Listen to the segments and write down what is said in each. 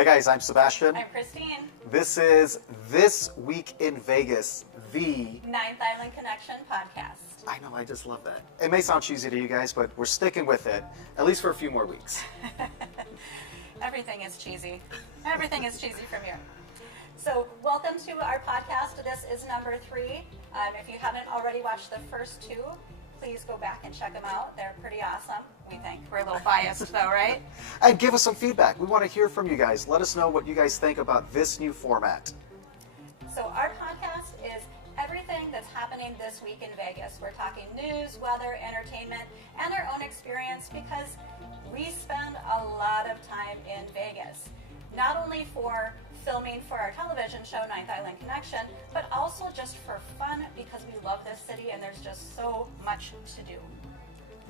Hi guys, I'm Sebastian. I'm Kristine. This is This Week in Vegas, the Ninth Island Connection podcast. I know, I just love that. It may sound cheesy to you guys, but we're sticking with it, at least for a few more weeks. Everything is cheesy. Everything is cheesy from here. So welcome to our podcast. This is number 3. If you haven't already watched the first 2, please go back and check them out. They're pretty awesome, we think. We're a little biased though, right? And give us some feedback. We want to hear from you guys. Let us know what you guys think about this new format. So our podcast is everything that's happening this week in Vegas. We're talking news, weather, entertainment, and our own experience because we spend a lot of time in Vegas. Not only for filming for our television show, Ninth Island Connection, but also just for fun because we love this city and there's just so much to do.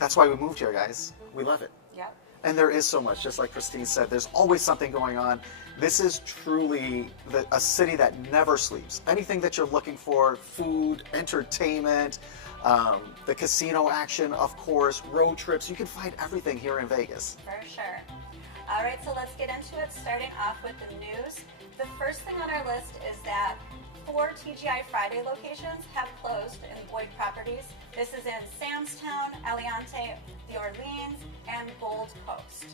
That's why we moved here, guys. We love it. Yep. And there is so much, just like Kristine said, there's always something going on. This is truly a city that never sleeps. Anything that you're looking for, food, entertainment, the casino action, of course, road trips, you can find everything here in Vegas. For sure. All right, so let's get into it, starting off with the news. The first thing on our list is that 4 TGI Friday locations have closed in Boyd properties. This is in Sam's Town, Aliante, the Orleans, and Gold Coast.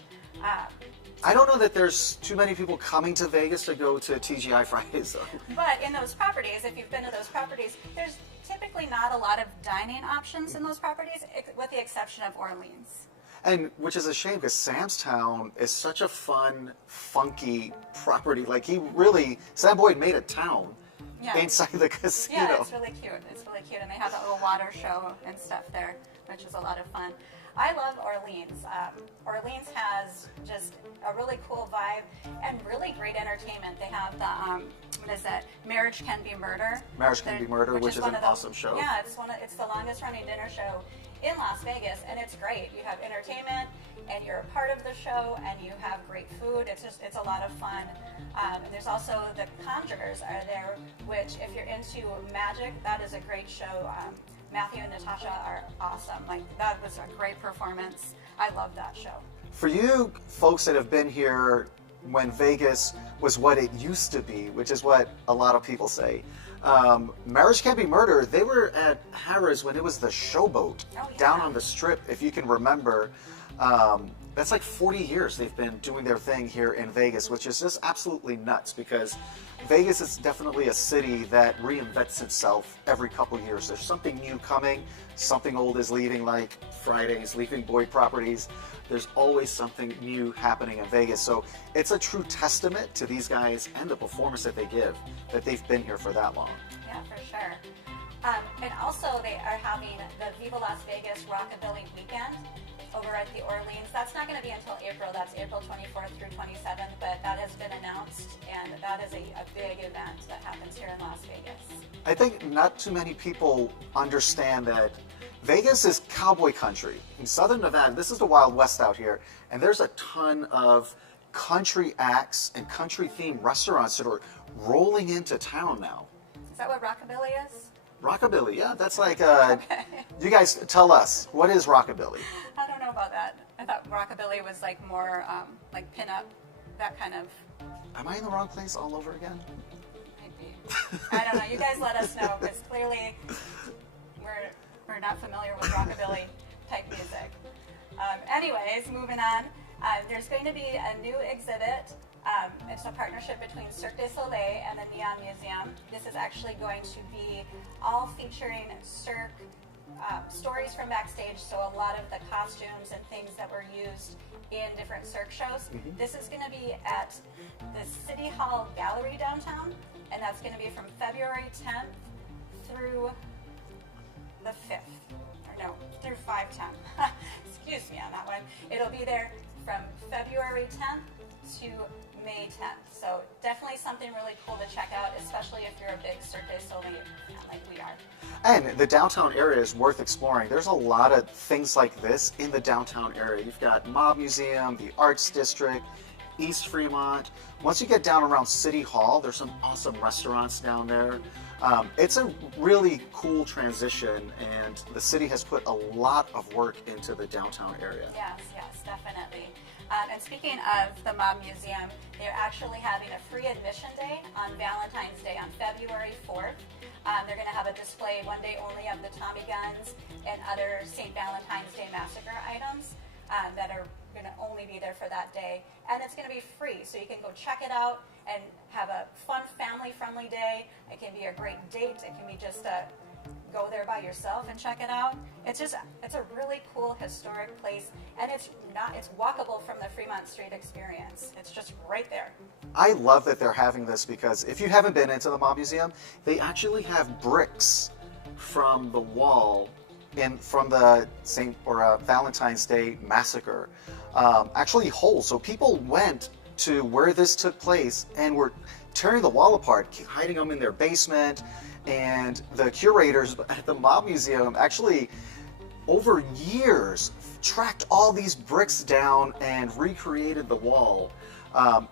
I don't know that there's too many people coming to Vegas to go to TGI Fridays, though. But in those properties, if you've been to those properties, there's typically not a lot of dining options in those properties, with the exception of Orleans. And which is a shame because Sam's Town is such a fun, funky property. Like Sam Boyd made a town inside the casino. Yeah, it's really cute. It's really cute. And they have a little water show and stuff there, which is a lot of fun. I love Orleans. Orleans has just a really cool vibe and really great entertainment. They have the, Marriage Can Be Murder. Marriage Can Be Murder, which is an awesome show. Yeah, it's the longest running dinner show in Las Vegas, and it's great. You have entertainment, and you're a part of the show, and you have great food. It's a lot of fun. And there's also the Conjurers are there, which if you're into magic, that is a great show. Matthew and Natasha are awesome. Like, that was a great performance. I love that show. For you folks that have been here when Vegas was what it used to be, which is what a lot of people say, Marriage Can't Be Murder, they were at Harrah's when it was the Showboat down on the Strip, if you can remember. That's like 40 years they've been doing their thing here in Vegas, which is just absolutely nuts because Vegas is definitely a city that reinvents itself every couple years. There's something new coming, something old is leaving, like Fridays, leaving Boyd properties. There's always something new happening in Vegas. So it's a true testament to these guys and the performance that they give, that they've been here for that long. Yeah, for sure. And also they are having the Viva Las Vegas Rockabilly Weekend over at the Orleans. That's not going to be until April. That's April 24th through 27th, but that has been announced, and that is a big event that happens here in Las Vegas. I think not too many people understand that Vegas is cowboy country. In Southern Nevada, this is the Wild West out here, and there's a ton of country acts and country-themed restaurants that are rolling into town now. Is that what Rockabilly is? Rockabilly, yeah, that's like, you guys tell us, what is Rockabilly? I don't know about that. I thought Rockabilly was like more like pin-up, that kind of. Am I in the wrong place all over again? Maybe. I don't know. You guys let us know because clearly we're not familiar with Rockabilly type music. Anyways, moving on. There's going to be a new exhibit. It's a partnership between Cirque du Soleil and the Neon Museum. This is actually going to be all featuring Cirque stories from backstage, so a lot of the costumes and things that were used in different Cirque shows. Mm-hmm. This is going to be at the City Hall Gallery downtown, and that's going to be from February 10th through the 5th. Or no, through 5/10. Excuse me on that one. It'll be there from February 10th to May 10th. So definitely something really cool to check out, especially if you're a big Cirque du Soleil fan like we are. And the downtown area is worth exploring. There's a lot of things like this in the downtown area. You've got Mob Museum, the Arts District, East Fremont. Once you get down around City Hall, there's some awesome restaurants down there. It's a really cool transition, and the city has put a lot of work into the downtown area. Yes, definitely. And speaking of the Mob Museum, they're actually having a free admission day on Valentine's Day on February 4th. They're going to have a display one day only of the Tommy guns and other St. Valentine's Day massacre items that are going to only be there for that day. And it's going to be free, so you can go check it out and have a fun, family-friendly day. It can be a great date. It can be just go there by yourself and check it out. It's a really cool historic place, and it's walkable from the Fremont Street Experience. It's just right there. I love that they're having this because if you haven't been into the Mob Museum, they actually have bricks from the wall from the Valentine's Day massacre. Actually holes. So people went to where this took place and were tearing the wall apart, hiding them in their basement. And the curators at the Mob Museum actually, over years, tracked all these bricks down and recreated the wall,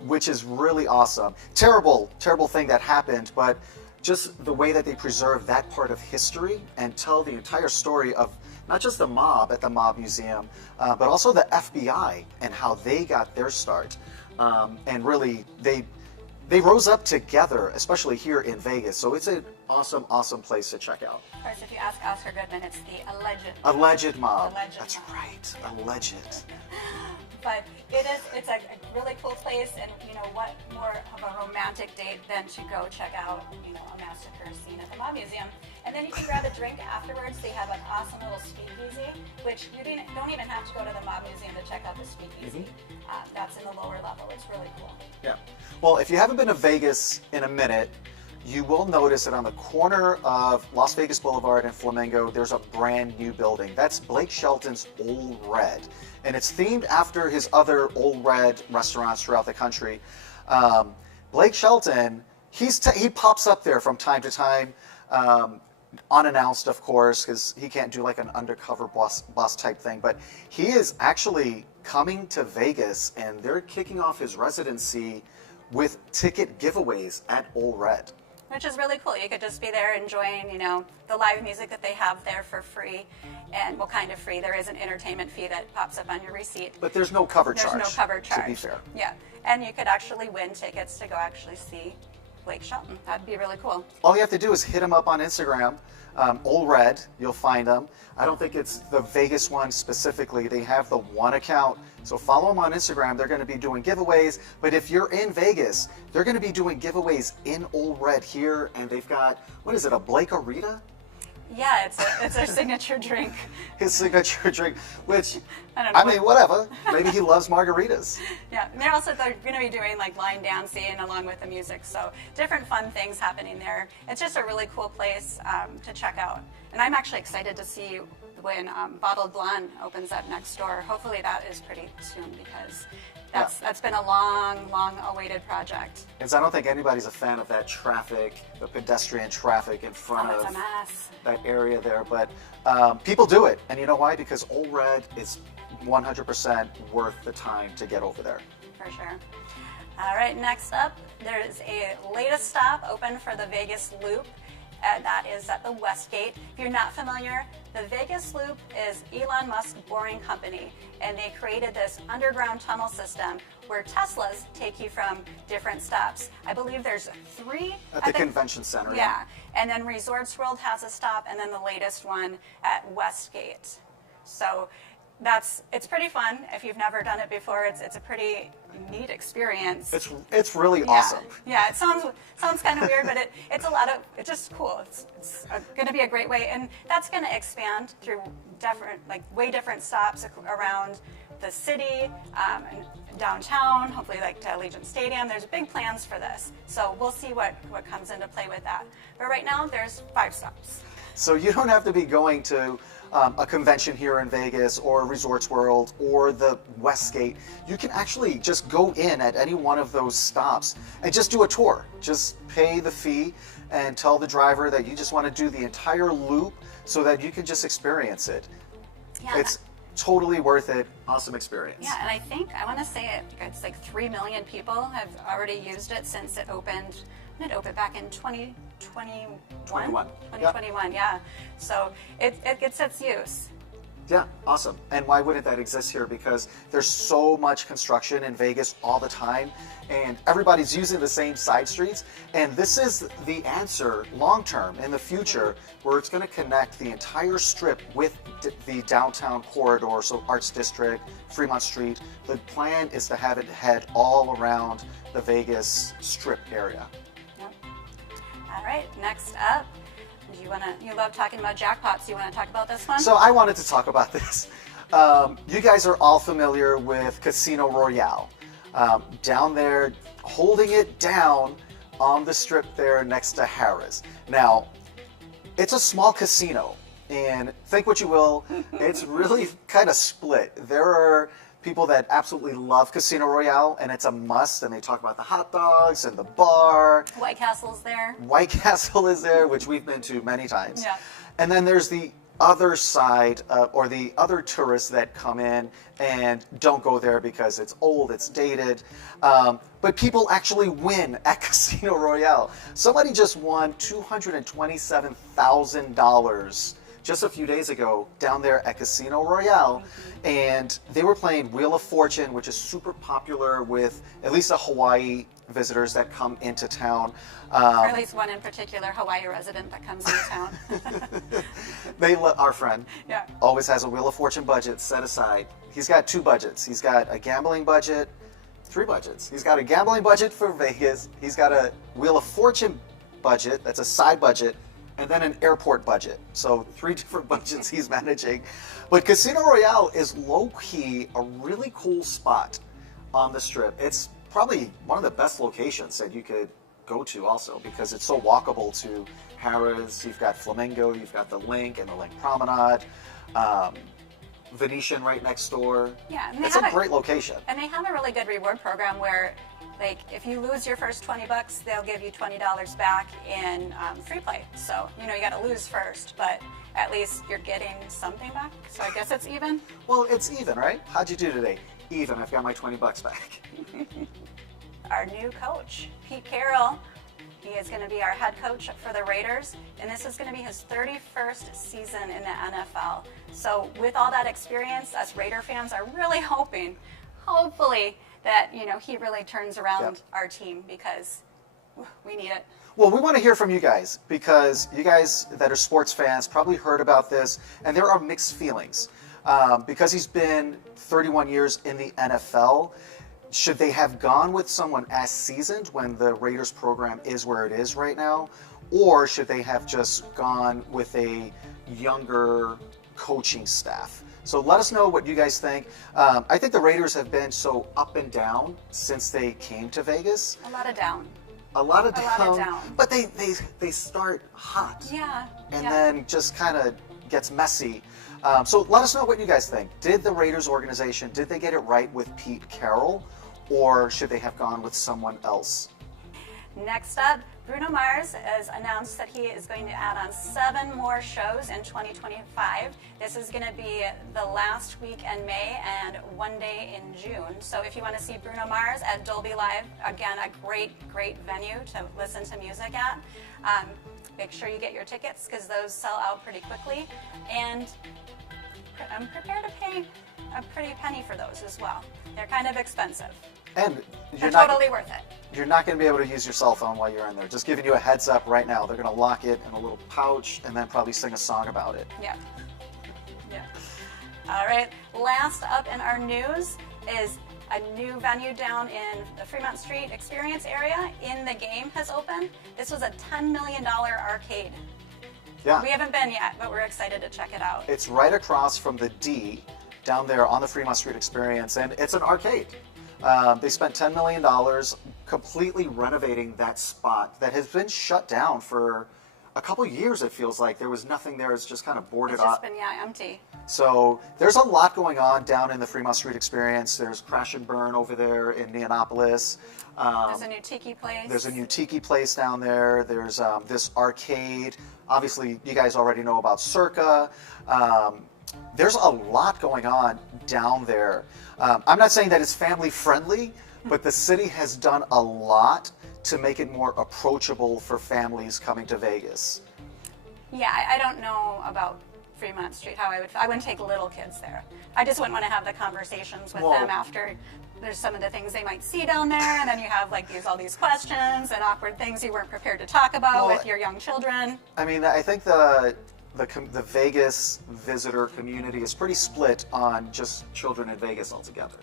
which is really awesome. Terrible, terrible thing that happened, but just the way that they preserve that part of history and tell the entire story of not just the mob at the Mob Museum, but also the FBI and how they got their start. And really, they rose up together, especially here in Vegas. So it's an awesome, awesome place to check out. Of course, if you ask Oscar Goodman, it's the alleged mob. That's mob. right, alleged. But it's a really cool place, and what more of a romantic date than to go check out a massacre scene at the Mob Museum. And then you can grab a drink afterwards. They have an awesome little speakeasy, which you don't even have to go to the Mob Museum to check out the speakeasy. That's in the lower level. It's really cool. Yeah. Well, if you haven't been to Vegas in a minute, you will notice that on the corner of Las Vegas Boulevard and Flamingo, there's a brand new building. That's Blake Shelton's Ole Red. And it's themed after his other Ole Red restaurants throughout the country. Blake Shelton, he pops up there from time to time, unannounced, of course, because he can't do like an undercover boss type thing. But he is actually coming to Vegas, and they're kicking off his residency with ticket giveaways at Ole Red. Which is really cool. You could just be there enjoying, the live music that they have there for free. And kind of free. There is an entertainment fee that pops up on your receipt. But there's no cover charge. There's no cover charge. To be fair. Yeah. And you could actually win tickets to go actually see Blake Shelton. That'd be really cool. All you have to do is hit him up on Instagram, Ole Red. You'll find him. I don't think it's the Vegas one specifically. They have the one account. So follow them on Instagram. They're going to be doing giveaways. But if you're in Vegas, they're going to be doing giveaways in Ole Red here. And they've got, what is it, a Blake Arita? Yeah, it's their signature drink. His signature drink, which, I mean, whatever. Maybe he loves margaritas. Yeah, and they're going to be doing like line dancing along with the music. So different fun things happening there. It's just a really cool place to check out. And I'm actually excited to see when Bottled Blonde opens up next door. Hopefully that is pretty soon because that's been a long, long awaited project. And so I don't think anybody's a fan of that traffic, the pedestrian traffic in front of that area there. But people do it. And you know why? Because Ole Red is 100% worth the time to get over there. For sure. All right, next up, there's a latest stop open for the Vegas Loop. And that is at the Westgate. If you're not familiar, the Vegas Loop is Elon Musk's Boring Company, and they created this underground tunnel system where Teslas take you from different stops. I believe there's 3 at the convention center. Yeah, and then Resorts World has a stop, and then the latest one at Westgate. So it's pretty fun. If you've never done it before, it's a pretty neat experience. It's really awesome. Yeah, it sounds kind of weird, but it's just cool. It's going to be a great way, and that's going to expand through way different stops around the city and downtown. Hopefully, like to Allegiant Stadium. There's big plans for this, so we'll see what comes into play with that. But right now, there's 5 stops. So you don't have to be going to a convention here in Vegas or Resorts World or the Westgate. You can actually just go in at any one of those stops and just do a tour. Just pay the fee and tell the driver that you just want to do the entire loop so that you can just experience it. Yeah. It's totally worth it. Awesome experience. Yeah, and I want to say it's like 3 million people have already used it since it opened. It opened back in 2021. 2021, yeah. So it gets its use. Yeah, awesome. And why wouldn't that exist here? Because there's so much construction in Vegas all the time, and everybody's using the same side streets. And this is the answer long term in the future, where it's going to connect the entire strip with the downtown corridor, so Arts District, Fremont Street. The plan is to have it head all around the Vegas Strip area. Yep. All right, next up. You love talking about jackpots. You want to talk about this one? So I wanted to talk about this. You guys are all familiar with Casino Royale. Down there, holding it down on the strip there next to Harrah's. Now, it's a small casino, and think what you will, it's really kind of split. There are people that absolutely love Casino Royale, and it's a must, and they talk about the hot dogs and the bar. White Castle's there. White Castle is there, which we've been to many times. Yeah. And then there's the other side, or the other tourists that come in and don't go there because it's old, it's dated. But people actually win at Casino Royale. Somebody just won $227,000 just a few days ago down there at Casino Royale, and they were playing Wheel of Fortune, which is super popular with at least the Hawaii visitors that come into town. Or at least one in particular Hawaii resident that comes into town. Our friend Yeah. always has a Wheel of Fortune budget set aside. He's got two budgets. He's got a gambling budget, three budgets. He's got a gambling budget for Vegas. He's got a Wheel of Fortune budget, that's a side budget, and then an airport budget. So 3 different budgets he's managing. But Casino Royale is low-key a really cool spot on the strip. It's probably one of the best locations that you could go to also, because it's so walkable to Harrah's. You've got Flamingo, you've got the Link and the Link Promenade, Venetian right next door. Yeah, and it's a great location. And they have a really good reward program where, like, if you lose your first $20, they'll give you $20 back in free play. So, you know, you got to lose first, but at least you're getting something back. So I guess it's even. Well, it's even, right? How'd you do today? Even. I've got my $20 back. Our new coach, Pete Carroll, he is going to be our head coach for the Raiders, and this is going to be his 31st season in the NFL. So with all that experience, us Raider fans are really hopefully, that, you know, he really turns around our team, because we need it. Well, we want to hear from you guys, because you guys that are sports fans probably heard about this, and there are mixed feelings. Because he's been 31 years in the NFL, should they have gone with someone as seasoned when the Raiders program is where it is right now? Or should they have just gone with a younger coaching staff? So let us know what you guys think. I think the Raiders have been so up and down since they came to Vegas. A lot of down. A lot of down. But they start hot. Yeah. And then just kind of gets messy. So let us know what you guys think. Did the Raiders organization, did they get it right with Pete Carroll? Or should they have gone with someone else? Next up, Bruno Mars has announced that he is going to add on 7 more shows in 2025. This is going to be the last week in May and one day in June. So if you want to see Bruno Mars at Dolby Live, again, a great venue to listen to music at. Make sure you get your tickets, because those sell out pretty quickly. And I'm prepared to pay a pretty penny for those as well. They're kind of expensive. And they're totally worth it. You're not going to be able to use your cell phone while you're in there. Just giving you a heads up right now. They're going to lock it in a little pouch and then probably sing a song about it. Yeah. All right. Last up in our news is a new venue down in the Fremont Street Experience area. In the Game has opened. This was a $10 million arcade. Yeah. We haven't been yet, but we're excited to check it out. It's right across from the D down there on the Fremont Street Experience, and it's an arcade. They spent $10 million completely renovating that spot that has been shut down for a couple years. It feels like there was nothing there. It's just kind of boarded up. It's just been, empty. So there's a lot going on down in the Fremont Street Experience. There's Crash and Burn over there in Neonopolis. There's a new tiki place. There's a new tiki place down there. There's this arcade. Obviously, you guys already know about Circa. There's a lot going on down there. I'm not saying that it's family friendly, but the city has done a lot to make it more approachable for families coming to Vegas. Yeah, I don't know about Fremont Street, how I wouldn't take little kids there. I just wouldn't want to have the conversations with Well, them after there's some of the things they might see down there, and then you have like all these questions and awkward things you weren't prepared to talk about with your young children. I mean, I think the Vegas visitor community is pretty split on just children in Vegas altogether.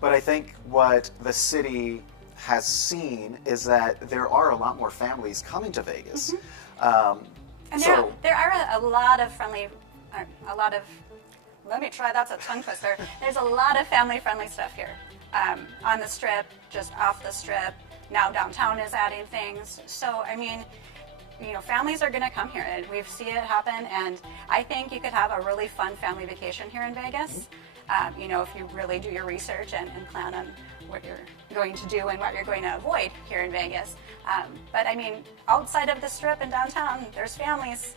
But I think what the city has seen is that there are a lot more families coming to Vegas. And there are a lot of let me try, that's a tongue twister. There's a lot of family-friendly stuff here. On the Strip, just off the Strip. Now downtown is adding things. So, I mean, families are going to come here, and we see it happen, and I think you could have a really fun family vacation here in Vegas. If you really do your research and plan on what you're going to do and what you're going to avoid here in Vegas. But I mean, outside of the Strip and downtown, there's families.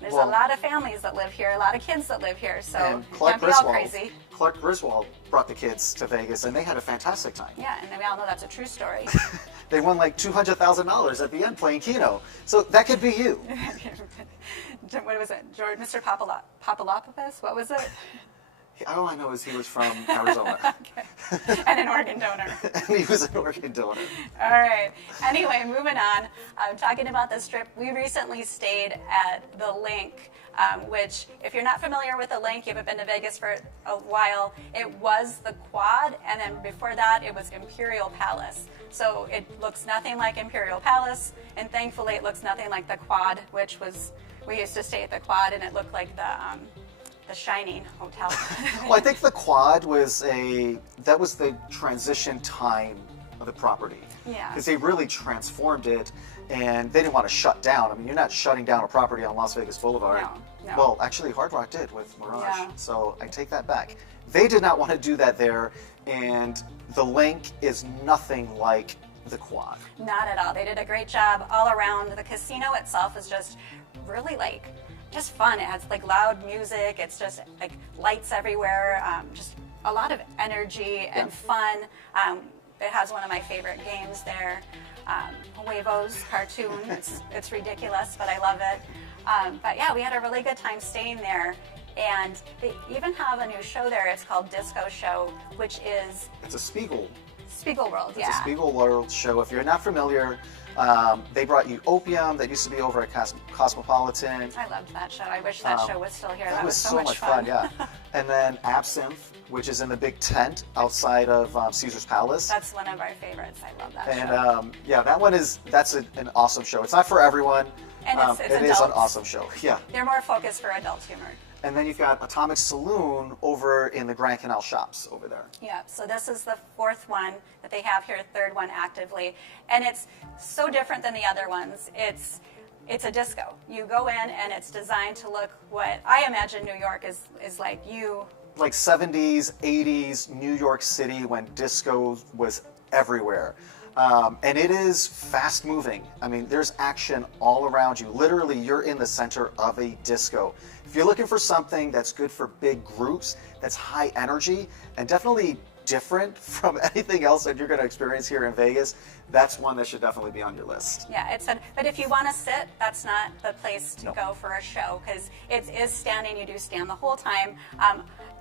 There's a lot of families that live here, a lot of kids that live here, so can't be all crazy. Clark Griswold brought the kids to Vegas, and they had a fantastic time. Yeah, and we all know that's a true story. They won like $200,000 at the end playing Keno. So that could be you. What was it? Mr. Papalopoulos? What was it? All I know is he was from Arizona. Okay. And an organ donor. And he was an organ donor. All right. Anyway, moving on. Talking about the Strip, we recently stayed at the Link, which, if you're not familiar with the Link, you haven't been to Vegas for a while, it was the Quad, and then before that, it was Imperial Palace. So it looks nothing like Imperial Palace, and thankfully it looks nothing like the Quad, which was, we used to stay at the Quad, and it looked like the Shining Hotel. Well, I think the Quad was that was the transition time of the property. Yeah. Because they really transformed it, and they didn't want to shut down. I mean, you're not shutting down a property on Las Vegas Boulevard. No. Well, actually, Hard Rock did with Mirage. Yeah. So I take that back. They did not want to do that there, and the Link is nothing like the Quad. Not at all. They did a great job all around. The casino itself is just really just fun. It has loud music. It's just lights everywhere. Just a lot of energy and fun. It has one of my favorite games there, Huevos cartoon. It's ridiculous, but I love it. But yeah, we had a really good time staying there. And they even have a new show there. It's called Disco Show, which is... It's a Spiegel World, yeah. It's a Spiegel World show. If you're not familiar, they brought you Opium that used to be over at Cosmopolitan. I loved that show. I wish that show was still here. That was so much fun. Yeah. And then Absinthe, which is in the big tent outside of Caesar's Palace. That's one of our favorites. I love that show. And yeah, that's an awesome show. It's not for everyone. And it is an awesome show. Yeah. They're more focused for adult humor. And then you've got Atomic Saloon over in the Grand Canal Shops over there. Yeah, so this is the fourth one that they have here, third one actively. And it's so different than the other ones. It's a disco. You go in and it's designed to look what I imagine New York is like. Like 70s, 80s New York City when disco was everywhere. And it is fast moving. I mean, there's action all around you. Literally, you're in the center of a disco. If you're looking for something that's good for big groups, that's high energy, and definitely different from anything else that you're going to experience here in Vegas, that's one that should definitely be on your list. Yeah, but if you want to sit, that's not the place to go for a show, because it is standing. You do stand the whole time.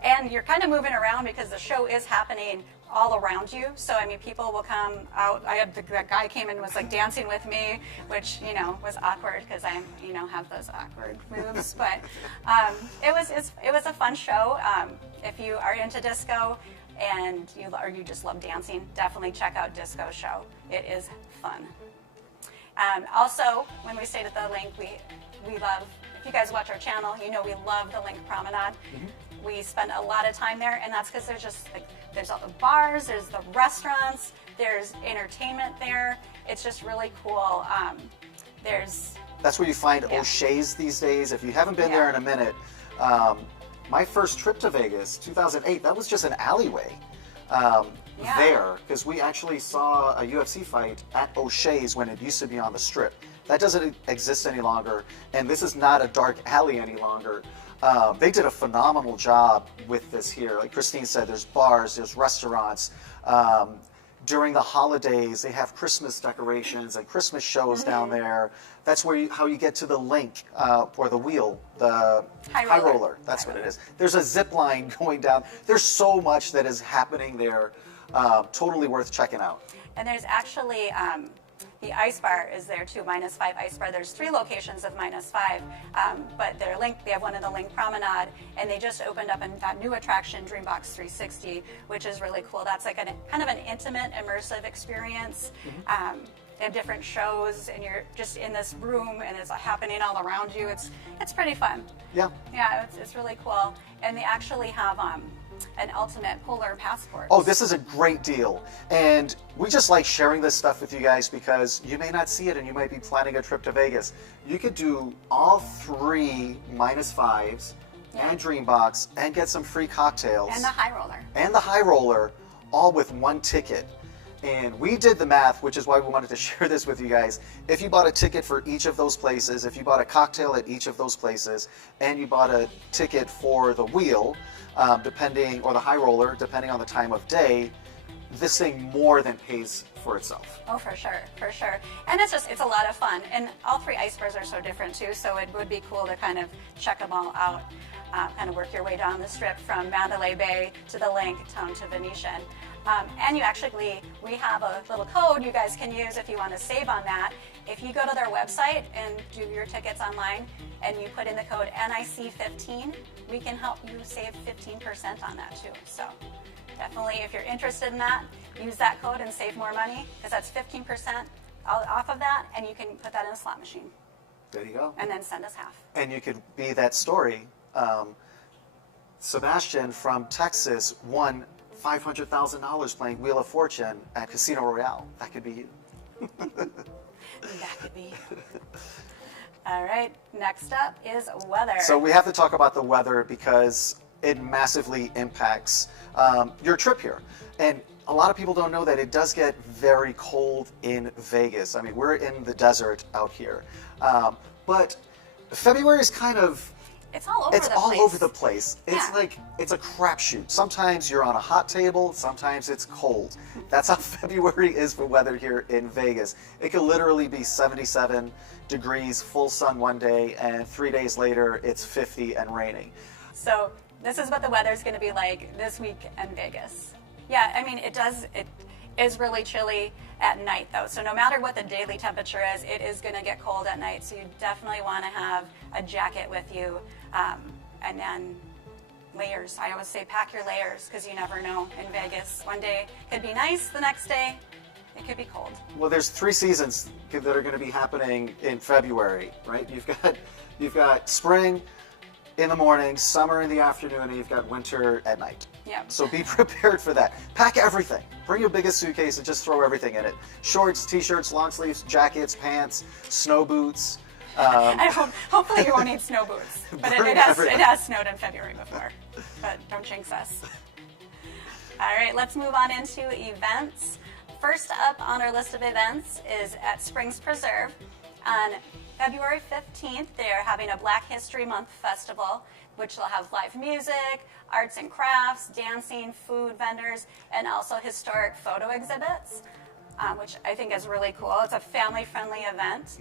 And you're kind of moving around because the show is happening all around you. So, I mean, people will come out. I had the guy came in and was dancing with me, which, was awkward because I, have those awkward moves. But it was a fun show. If you are into disco and you just love dancing, definitely check out Disco Show. It is fun. Also, when we stayed at the Link, we love, if you guys watch our channel, we love the Link Promenade. Mm-hmm. We spend a lot of time there, and that's because there's just there's all the bars, there's the restaurants, there's entertainment there. It's just really cool. That's where you find O'Shea's these days. If you haven't been there in a minute, my first trip to Vegas, 2008, that was just an alleyway there, because we actually saw a UFC fight at O'Shea's when it used to be on the Strip. That doesn't exist any longer, and this is not a dark alley any longer. They did a phenomenal job with this here. Like Kristine said, there's bars, there's restaurants. During the holidays, they have Christmas decorations and Christmas shows down there. That's where how you get to the link or the wheel, the high roller. That's what it is. There's a zip line going down. There's so much that is happening there. Totally worth checking out. And there's actually the ice bar is there too, -5 ice bar. There's 3 locations of -5, but they're linked. They have one in the Link Promenade, and they just opened up a new attraction, Dreambox 360, which is really cool. That's like kind of an intimate, immersive experience. They have different shows, and you're just in this room, and it's happening all around you. It's pretty fun. Yeah. Yeah, it's really cool. And they actually have an ultimate polar passport. Oh, this is a great deal. And we just like sharing this stuff with you guys because you may not see it and you might be planning a trip to Vegas. You could do all 3 -5s and Dreambox and get some free cocktails. And the high roller. And the high roller, all with one ticket. And we did the math, which is why we wanted to share this with you guys. If you bought a ticket for each of those places, if you bought a cocktail at each of those places, and you bought a ticket for the wheel, or the high roller, depending on the time of day, this thing more than pays for itself. Oh, for sure, for sure. And it's a lot of fun. And all 3 ice bars are so different too, so it would be cool to kind of check them all out, kind of work your way down the strip from Mandalay Bay to the Link down to Venetian. And we have a little code you guys can use if you want to save on that. If you go to their website and do your tickets online and you put in the code NIC15, we can help you save 15% on that too. So definitely, if you're interested in that, use that code and save more money because that's 15% off of that, and you can put that in a slot machine. There you go. And then send us half. And you could be that story. Sebastian from Texas won $500,000 playing Wheel of Fortune at Casino Royale. That could be you. That could be. All right, next up is weather. So we have to talk about the weather because it massively impacts your trip here. And a lot of people don't know that it does get very cold in Vegas. I mean, we're in the desert out here. But February is kind of... It's all over the place. It's like, it's a crapshoot. Sometimes you're on a hot table, sometimes it's cold. That's how February is for weather here in Vegas. It could literally be 77 degrees, full sun one day, and 3 days later, it's 50 and raining. So this is what the weather's going to be like this week in Vegas. Yeah, I mean, it is really chilly at night though. So no matter what the daily temperature is, it is going to get cold at night. So you definitely want to have a jacket with you. And then layers. I always say pack your layers because you never know in Vegas. One day it could be nice, the next day it could be cold. Well, there's 3 seasons that are going to be happening in February, right? You've got spring in the morning, summer in the afternoon, and you've got winter at night. Yeah. So be prepared for that. Pack everything. Bring your biggest suitcase and just throw everything in it. Shorts, t-shirts, long sleeves, jackets, pants, snow boots. Hopefully you won't need snow boots, but it has snowed in February before, but don't jinx us. All right, let's move on into events. First up on our list of events is at Springs Preserve. On February 15th, they're having a Black History Month festival, which will have live music, arts and crafts, dancing, food vendors, and also historic photo exhibits, which I think is really cool. It's a family-friendly event.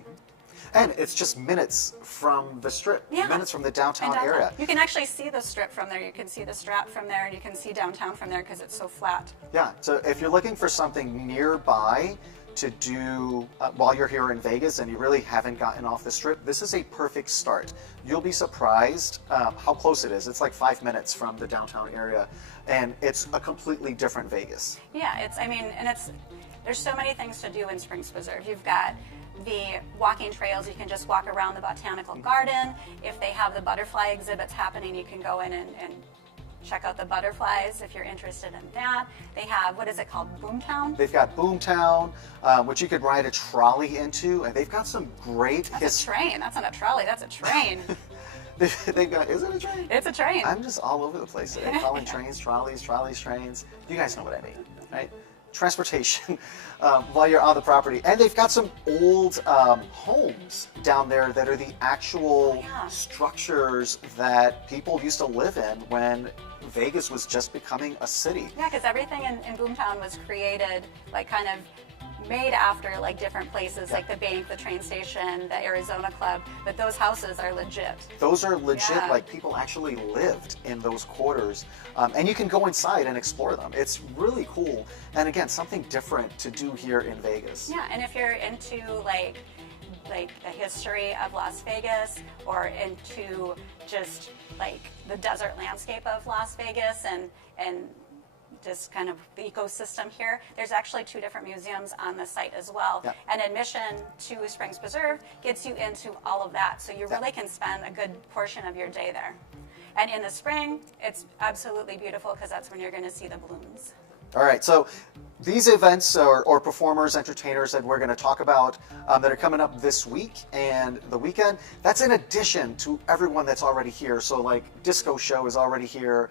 And it's just minutes from the strip, minutes from the downtown area. You can actually see the strip from there. You can see the Strat from there, and you can see downtown from there because it's so flat. Yeah, so if you're looking for something nearby to do while you're here in Vegas and you really haven't gotten off the strip, this is a perfect start. You'll be surprised how close it is. It's like 5 minutes from the downtown area, and it's a completely different Vegas. Yeah, there's so many things to do in Springs Preserve. You've got the walking trails. You can just walk around the botanical garden. If they have the butterfly exhibits happening, you can go in and check out the butterflies if you're interested in that. They have, what is it called, Boomtown? They've got Boomtown, which you could ride a trolley into, and they've got some great... That's a train. That's not a trolley. That's a train. They've got, is it a train? It's a train. I'm just all over the place today. Calling trains, trolleys, trains. You guys know what I mean, right? Transportation while you're on the property. And they've got some old homes down there that are the actual structures that people used to live in when Vegas was just becoming a city. Yeah, because everything in Boomtown was created, like kind of made after like different places, like the bank, the train station, the Arizona Club, but those houses are legit. Those are legit, Yeah. like people actually lived in those quarters. And you can go inside and explore them. It's really cool. And again, something different to do here in Vegas. Yeah, and if you're into like the history of Las Vegas, or into just like the desert landscape of Las Vegas and just kind of the ecosystem here, there's actually 2 different museums on the site as well. Yeah. And admission to Springs Preserve gets you into all of that, so you really can spend a good portion of your day there. And in the spring, it's absolutely beautiful because that's when you're going to see the blooms. All right, so these events or performers, entertainers that we're going to talk about that are coming up this week and the weekend, that's in addition to everyone that's already here. So like Disco Show is already here,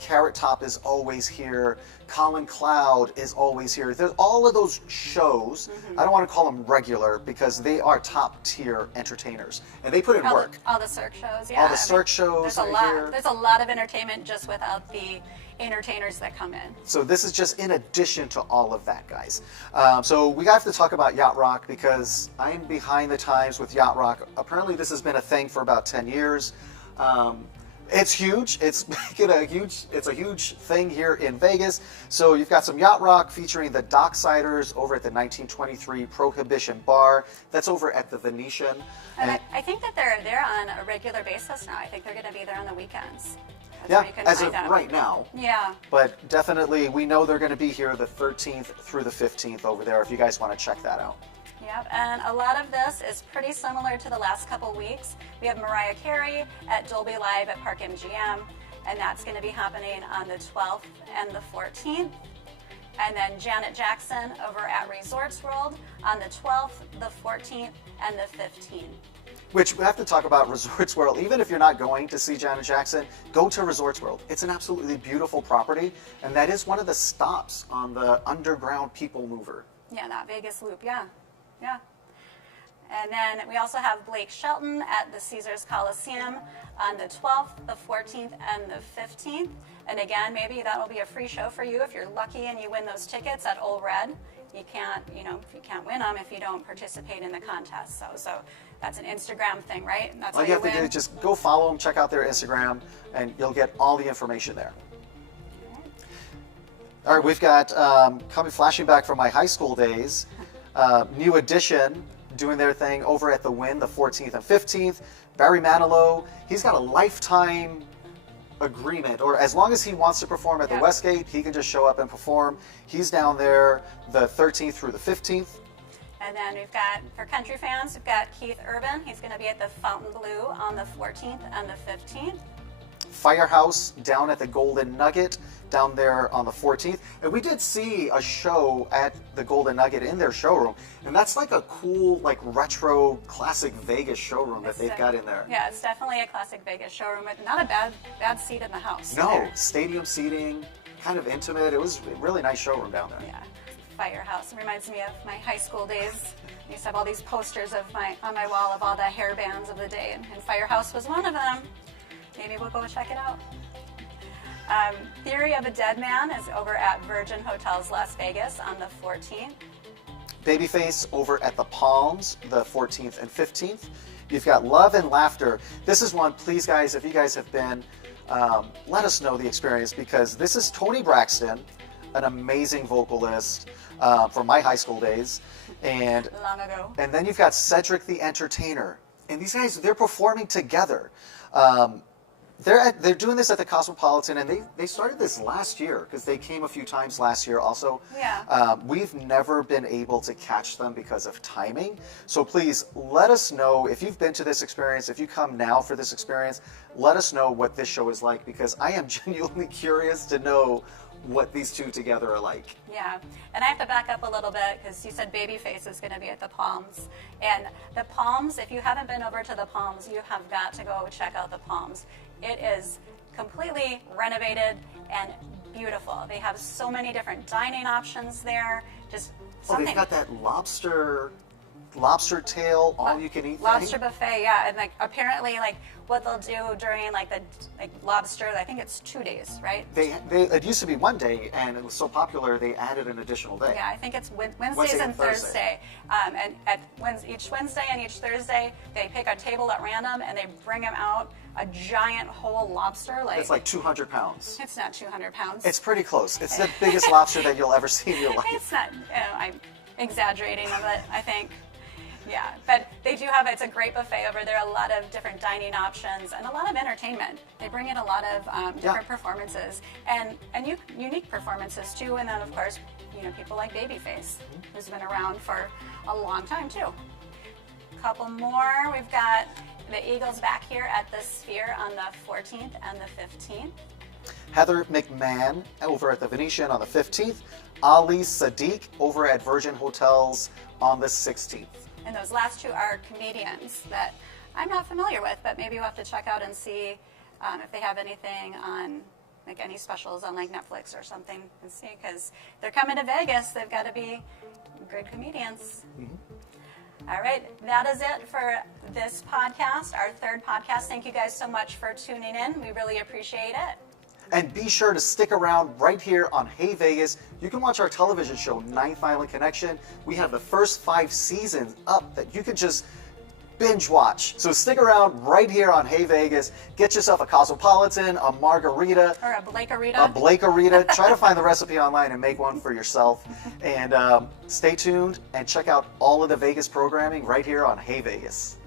Carrot Top is always here, Colin Cloud is always here. There's all of those shows. I don't want to call them regular because they are top tier entertainers and they put in work. All the Cirque shows, yeah. All the Cirque shows there's are a lot. here. There's a lot of entertainment just without the entertainers that come in. So this is just in addition to all of that, guys. So we have to talk about Yacht Rock because I'm behind the times with Yacht Rock. Apparently this has been a thing for about 10 years. It's huge. It's making it's a huge thing here in Vegas. So you've got some Yacht Rock featuring the Docksiders over at the 1923 Prohibition Bar. That's over at the Venetian. And I think that they're there on a regular basis now. I think they're going to be there on the weekends. That's yeah, where you can as find of out. right now. Yeah. But definitely, we know they're going to be here the 13th through the 15th over there if you guys want to check that out. Yep, and a lot of this is pretty similar to the last couple weeks. We have Mariah Carey at Dolby Live at Park MGM, and that's going to be happening on the 12th and the 14th. And then Janet Jackson over at Resorts World on the 12th, the 14th, and the 15th. Which we have to talk about Resorts World. Even if you're not going to see Janet Jackson, go to Resorts World. It's an absolutely beautiful property, and that is one of the stops on the underground people mover. Yeah, that Vegas Loop, yeah. Yeah. And then we also have Blake Shelton at the Caesars Coliseum on the 12th, the 14th, and the 15th. And again, maybe that will be a free show for you if you're lucky and you win those tickets at Ole Red. You can't, you can't win them if you don't participate in the contest. So that's an Instagram thing, right? And that's All how you have win. to do is just go follow them, check out their Instagram, and you'll get all the information there. All right, we've got flashing back from my high school days, New Edition doing their thing over at the Wynn the 14th and 15th. Barry Manilow, he's got a lifetime agreement, or as long as he wants to perform at the Westgate, he can just show up and perform. He's down there the 13th through the 15th. And then we've got, for country fans, we've got Keith Urban. He's going to be at the Fontainebleau on the 14th and the 15th. Firehouse down at the Golden Nugget down there on the 14th. And we did see a show at the Golden Nugget in their showroom. And that's like a cool, like retro, classic Vegas showroom that they've got in there. Yeah, it's definitely a classic Vegas showroom, but not a bad seat in the house. No, there. stadium seating, kind of intimate. It was a really nice showroom down there. Yeah, Firehouse. It reminds me of my high school days. I used to have all these posters on my wall of all the hair bands of the day, and Firehouse was one of them. Maybe we'll go check it out. Theory of a Dead Man is over at Virgin Hotels Las Vegas on the 14th. Babyface over at the Palms the 14th and 15th. You've got Love and Laughter. This is one, please guys, if you guys have been, let us know the experience, because this is Toni Braxton, an amazing vocalist from my high school days. And Long ago. And then you've got Cedric the Entertainer. And these guys, they're performing together. They're doing this at the Cosmopolitan, and they started this last year because they came a few times last year also. Yeah. We've never been able to catch them because of timing. So please let us know if you've been to this experience, if you come now for this experience, let us know what this show is like, because I am genuinely curious to know what these two together are like. Yeah, and I have to back up a little bit because you said Babyface is going to be at the Palms. And the Palms, if you haven't been over to the Palms, you have got to go check out the Palms. It is completely renovated and beautiful. They have so many different dining options there. Just something. Oh, they've got that lobster lobster tail, all you can eat Lobster thing. buffet, yeah, and like apparently like what they'll do during like the lobster, I think it's 2 days, right? It used to be 1 day, and it was so popular they added an additional day. Yeah, I think it's Wednesdays Wednesday and and Thursday. Thursday. And each Wednesday and each Thursday, they pick a table at random and they bring them out a giant whole lobster. It's like 200 pounds. It's not 200 pounds. It's pretty close. It's the biggest lobster that you'll ever see in your life. It's not, I'm exaggerating a bit, I think. Yeah, but they do have, it's a great buffet over there, a lot of different dining options and a lot of entertainment. They bring in a lot of different performances and unique performances too. And then of course, people like Babyface, who's been around for a long time too. Couple more, we've got the Eagles back here at the Sphere on the 14th and the 15th. Heather McMahon over at the Venetian on the 15th. Ali Sadiq over at Virgin Hotels on the 16th. And those last two are comedians that I'm not familiar with, but maybe we'll have to check out and see if they have anything on, like any specials on like Netflix or something, and see, because they're coming to Vegas, they've got to be good comedians. Mm-hmm. All right, that is it for this podcast, our third podcast. Thank you guys so much for tuning in. We really appreciate it. And be sure to stick around right here on Hey Vegas. You can watch our television show, Ninth Island Connection. We have the first 5 seasons up that you can just binge watch. So stick around right here on Hey Vegas. Get yourself a Cosmopolitan, a margarita. Or a Blakerita. A Blakerita. Try to find the recipe online and make one for yourself. And stay tuned and check out all of the Vegas programming right here on Hey Vegas.